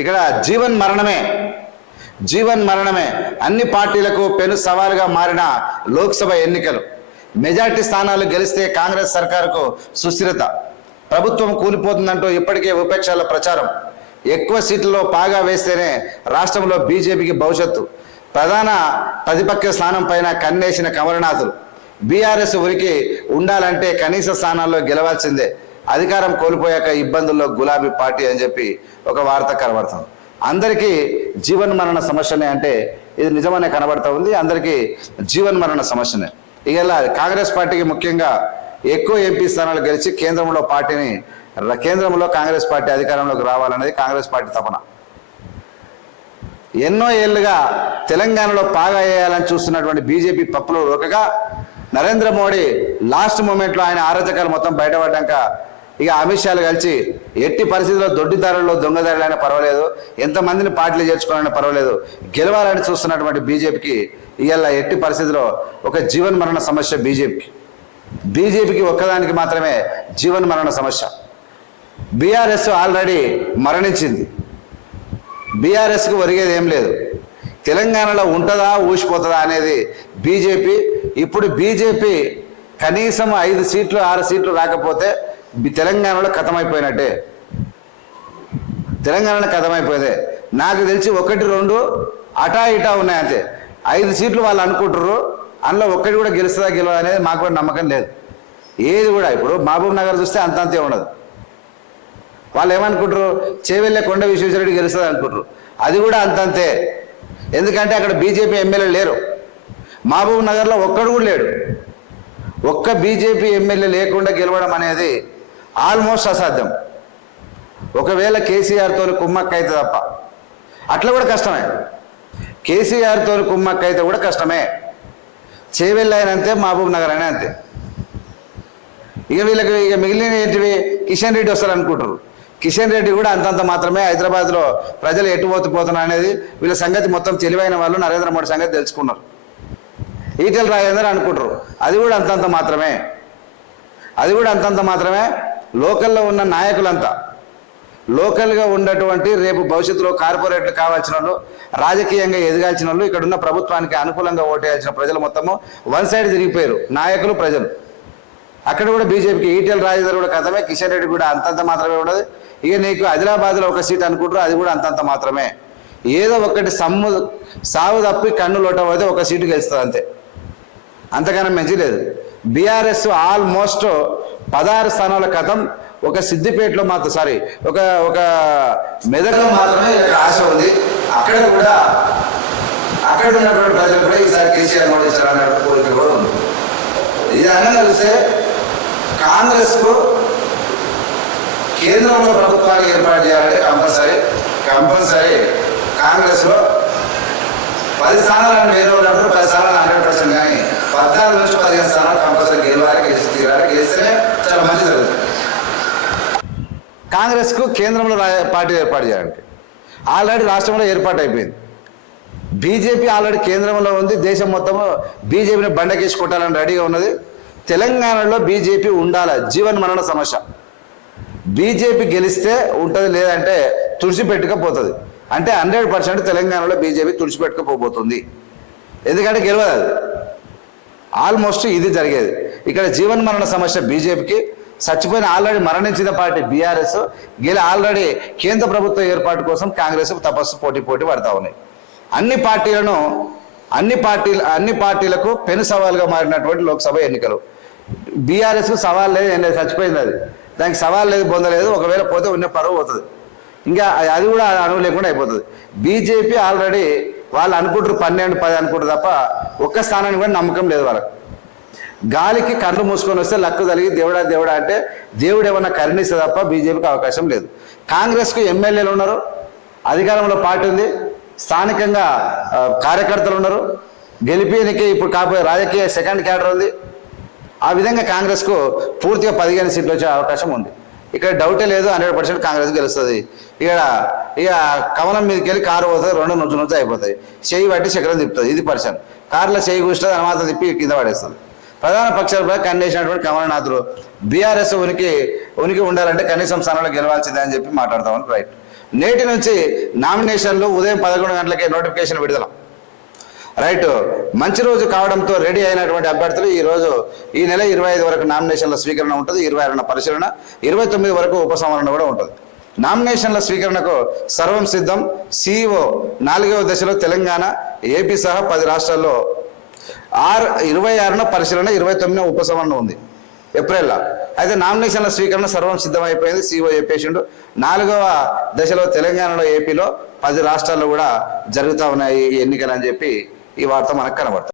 ఇక్కడ జీవన్ మరణమే. జీవన్ మరణమే. అన్ని పార్టీలకు పెను సవాలుగా మారిన లోక్సభ ఎన్నికలు. మెజార్టీ స్థానాలు గెలిస్తే కాంగ్రెస్ సర్కారుకు సుస్థిరత. ప్రభుత్వం కూలిపోతుందంటూ ఇప్పటికే విపక్షాల ప్రచారం. ఎక్కువ సీట్లలో పాగా వేస్తేనే రాష్ట్రంలో బీజేపీకి భవిష్యత్తు. ప్రధాన ప్రతిపక్ష స్థానం పైన కన్నేసిన కమలనాథులు. బీఆర్ఎస్ ఉనికి ఉండాలంటే కనీస స్థానాల్లో గెలవాల్సిందే. అధికారం కోల్పోయాక ఇబ్బందుల్లో గులాబీ పార్టీ అని చెప్పి ఒక వార్త కనబడుతుంది. అందరికీ జీవన్ మరణ సమస్యనే అంటే ఇది నిజమనే కనబడుతూ ఉంది. అందరికీ జీవన్ మరణ సమస్యనే. ఇలా కాంగ్రెస్ పార్టీకి ముఖ్యంగా ఎక్కువ ఎంపీ స్థానాలు గెలిచి కేంద్రంలో పార్టీని కేంద్రంలో కాంగ్రెస్ పార్టీ అధికారంలోకి రావాలనేది కాంగ్రెస్ పార్టీ తపన. ఎన్నో ఏళ్ళుగా తెలంగాణలో పాగా వేయాలని చూస్తున్నటువంటి బీజేపీ పప్పులో ఒకగా నరేంద్ర మోడీ లాస్ట్ మూమెంట్లో ఆయన ఆరాధకాలు మొత్తం బయటపడ్డాక ఇక అమిత్ షాలు కలిసి ఎట్టి పరిస్థితుల్లో దొడ్డిదారుల్లో దొంగదారులైనా పర్వాలేదు ఎంతమందిని పార్టీలు చేర్చుకోవాలన్నా పర్వాలేదు. గెలవాలని చూస్తున్నటువంటి బీజేపీకి ఇవాళ ఎట్టి పరిస్థితిలో ఒక జీవన్ మరణ సమస్య బీజేపీకి. బీజేపీకి ఒక్కదానికి మాత్రమే జీవన్ మరణ సమస్య. బీఆర్ఎస్ ఆల్రెడీ మరణించింది. బీఆర్ఎస్కి ఒరిగేది ఏం లేదు. తెలంగాణలో ఉంటుందా ఊసిపోతుందా అనేది బీజేపీ ఇప్పుడు బీజేపీ కనీసం ఐదు సీట్లు ఆరు సీట్లు రాకపోతే తెలంగాణలో కథమైపోయినట్టే. తెలంగాణలో కథమైపోయేదే. నాకు తెలిసి ఒకటి రెండు అటా ఇటా ఉన్నాయి అంతే. ఐదు సీట్లు వాళ్ళు అనుకుంటారు అందులో ఒక్కటి కూడా గెలుస్తుందా గెలవదా అనేది మాకు కూడా నమ్మకం లేదు. ఏది కూడా ఇప్పుడు మహబూబ్ నగర్ చూస్తే అంత అంతే ఉండదు. వాళ్ళు ఏమనుకుంటారు చేవెళ్ళే కొండ విశ్వేశ్వరరెడ్డి గెలుస్తుంది అనుకుంటారు అది కూడా అంతంతే ఎందుకంటే అక్కడ బీజేపీ ఎమ్మెల్యే లేరు. మహబూబ్ నగర్లో ఒక్కడు కూడా లేడు. ఒక్క బీజేపీ ఎమ్మెల్యే లేకుండా గెలవడం అనేది ఆల్మోస్ట్ అసాధ్యం. ఒకవేళ కేసీఆర్తో కుమ్మక్క అయితే తప్ప. అట్లా కూడా కష్టమే. కేసీఆర్తో కుమ్మక్క అయితే కూడా కష్టమే. చేవెళ్ళ అంతే మహబూబ్ నగర్ అయినా అంతే. ఇక వీళ్ళకి ఇక మిగిలిన ఏంటివి? కిషన్ రెడ్డి వస్తారు అనుకుంటారు కిషన్ రెడ్డి కూడా అంతంత మాత్రమే హైదరాబాద్లో ప్రజలు ఎటు పోతు అనేది వీళ్ళ సంగతి మొత్తం తెలివైన వాళ్ళు నరేంద్ర మోడీ సంగతి తెలుసుకున్నారు. ఈటెల రాజేందర్ అనుకుంటారు. అది కూడా అంతంత మాత్రమే. అది కూడా అంతంత మాత్రమే. లోకల్లో ఉన్న నాయకులంతా లోకల్గా ఉన్నటువంటి రేపు భవిష్యత్తులో కార్పొరేట్లు కావాల్సిన వాళ్ళు రాజకీయంగా ఎదగాల్సిన వాళ్ళు ఇక్కడ ఉన్న ప్రభుత్వానికి అనుకూలంగా ఓటేయాల్సిన ప్రజలు మొత్తము వన్ సైడ్ తిరిగిపోయారు. నాయకులు ప్రజలు. అక్కడ కూడా బీజేపీకి ఈటెల్ రాజేందర్ కూడా కథమే కిషన్ రెడ్డి కూడా అంతంత మాత్రమే ఉండదు ఇక నీకు ఆదిలాబాద్లో ఒక సీట్ అనుకుంటారు అది కూడా అంతంత మాత్రమే. ఏదో ఒకటి సమ్ము సావు తప్పి కన్ను లోట పోతే ఒక సీటు గెలుస్తుంది అంతే. అంతకన్నా మంచి లేదు. బీఆర్ఎస్ ఆల్మోస్ట్ పదహారు స్థానాల క్రితం ఒక సిద్దిపేటలో మాత్రం సారీ ఒక ఒక మెదడులో మాత్రమే ఒక ఆశ ఉంది. అక్కడ కూడా అక్కడ ఉన్నటువంటి ప్రజలు కూడా ఈసారి కేసీఆర్ మోడీ కోరిక కూడా ఉంది. ఇది అనగా చూస్తే కాంగ్రెస్కు కేంద్రంలో ప్రభుత్వాన్ని ఏర్పాటు చేయాలంటే కంపల్సరీ కంపల్సరీ కాంగ్రెస్లో పది స్థానాలను వేరే వాళ్ళు అంటారు పది స్థానాలు హండ్రెడ్ పర్సెంట్ కానీ పద్నాలుగు నుంచి పదిహేను స్థానాలు కంపల్సరీ గెలవాలి గెలిచి తీరాలి గెలిస్తేనే చాలా మంచి జరుగుతుంది కాంగ్రెస్కు కేంద్రంలో రా- పార్టీ ఏర్పాటు చేయాలంటే. ఆల్రెడీ రాష్ట్రంలో ఏర్పాటు అయిపోయింది. బీజేపీ ఆల్రెడీ కేంద్రంలో ఉంది దేశం మొత్తం బీజేపీని బండకేసి కొట్టాలని రెడీగా ఉన్నది. తెలంగాణలో బీజేపీ ఉండాలి? జీవన్ మరణ సమస్య. బీజేపీ గెలిస్తే ఉంటుంది లేదంటే తుడిచిపెట్టుకపోతుంది. అంటే హండ్రెడ్ పర్సెంట్ తెలంగాణలో బీజేపీ తుడిచిపెట్టుకపోబోతుంది. ఎందుకంటే గెలవదు ఆల్మోస్ట్ ఇది జరిగేది. ఇక్కడ జీవన్ మరణ సమస్య బీజేపీకి చచ్చిపోయిన ఆల్రెడీ మరణించిన పార్టీ బీఆర్ఎస్ గెలి ఆల్రెడీ కేంద్ర ప్రభుత్వ ఏర్పాటు కోసం కాంగ్రెస్ తపస్సు పోటీ పోటీ పడతా ఉన్నాయి. అన్ని పార్టీలను అన్ని పార్టీలు అన్ని పార్టీలకు పెను సవాల్గా మారినటువంటి లోక్సభ ఎన్నికలు. బీఆర్ఎస్కు సవాల్ లేదు ఏం లేదు చచ్చిపోయింది అది. దానికి సవాల్ లేదు పొందలేదు ఒకవేళ పోతే ఉన్న పరువు పోతుంది. ఇంకా అది- అది కూడా అనువు లేకుండా అయిపోతుంది. బీజేపీ ఆల్రెడీ వాళ్ళు అనుకుంటారు పన్నెండు పది అనుకుంటారు తప్ప ఒక్క స్థానానికి కూడా నమ్మకం లేదు వాళ్ళకి. గాలికి కళ్ళు మూసుకొని వస్తే లక్కు తలిగి దేవుడా దేవుడా అంటే దేవుడు ఏమన్నా కరుణిస్తే తప్ప బీజేపీకి అవకాశం లేదు. కాంగ్రెస్కు ఎమ్మెల్యేలు ఉన్నారు అధికారంలో పార్టీ ఉంది స్థానికంగా కార్యకర్తలు ఉన్నారు. గెలిపేనికి ఇప్పుడు కాకపోతే రాజకీయ సెకండ్ క్యాడర్ ఉంది. ఆ విధంగా కాంగ్రెస్కు పూర్తిగా పదిహేను సీట్లు వచ్చే అవకాశం ఉంది. ఇక్కడ డౌటే లేదు హండ్రెడ్ పర్సెంట్ కాంగ్రెస్ గెలుస్తుంది. ఇక్కడ ఇక కమలం మీదకి వెళ్ళి కారు పోతుంది రెండు నుంచి నుంచి అయిపోతాయి చేయి పట్టి చక్రం తిప్పుతుంది ఇది పర్సెంట్ కారులో చేయి కూర్చుంటుంది అని మాత్రం తిప్పి కింద పడేస్తుంది. ప్రధాన పక్షాలపై కన్నేసినటువంటి కమలనాథులు. బీఆర్ఎస్ ఉనికి ఉనికి ఉండాలంటే కనీసం స్థానంలో గెలవాల్సిందే అని చెప్పి మాట్లాడతామని రైట్ నేటి నుంచి నామినేషన్లు ఉదయం పదకొండు గంటలకే నోటిఫికేషన్ విడుదల. రైట్ మంచి రోజు కావడంతో రెడీ అయినటువంటి అభ్యర్థులు ఈ రోజు ఈ నెల ఇరవై ఐదు వరకు నామినేషన్ల స్వీకరణ ఉంటుంది ఇరవై ఆరున పరిశీలన ఇరవై తొమ్మిది వరకు ఉపసంహరణ కూడా ఉంటుంది. నామినేషన్ల స్వీకరణకు సర్వం సిద్ధం. సిఇఓ నాలుగవ దశలో తెలంగాణ ఏపీ సహా పది రాష్ట్రాల్లో ఆరు ఇరవై ఆరున పరిశీలన ఇరవై తొమ్మిదిన ఉపసంహరణ ఉంది. ఏప్రిల్లో. అయితే నామినేషన్ల స్వీకరణ సర్వం సిద్ధమైపోయింది సీఓ చెప్పేసిండు. నాలుగవ దశలో తెలంగాణలో ఏపీలో పది రాష్ట్రాల్లో కూడా జరుగుతూ ఉన్నాయి ఈ ఎన్నికలు అని చెప్పి ఈ వార్త మనకు కనబడుతుంది.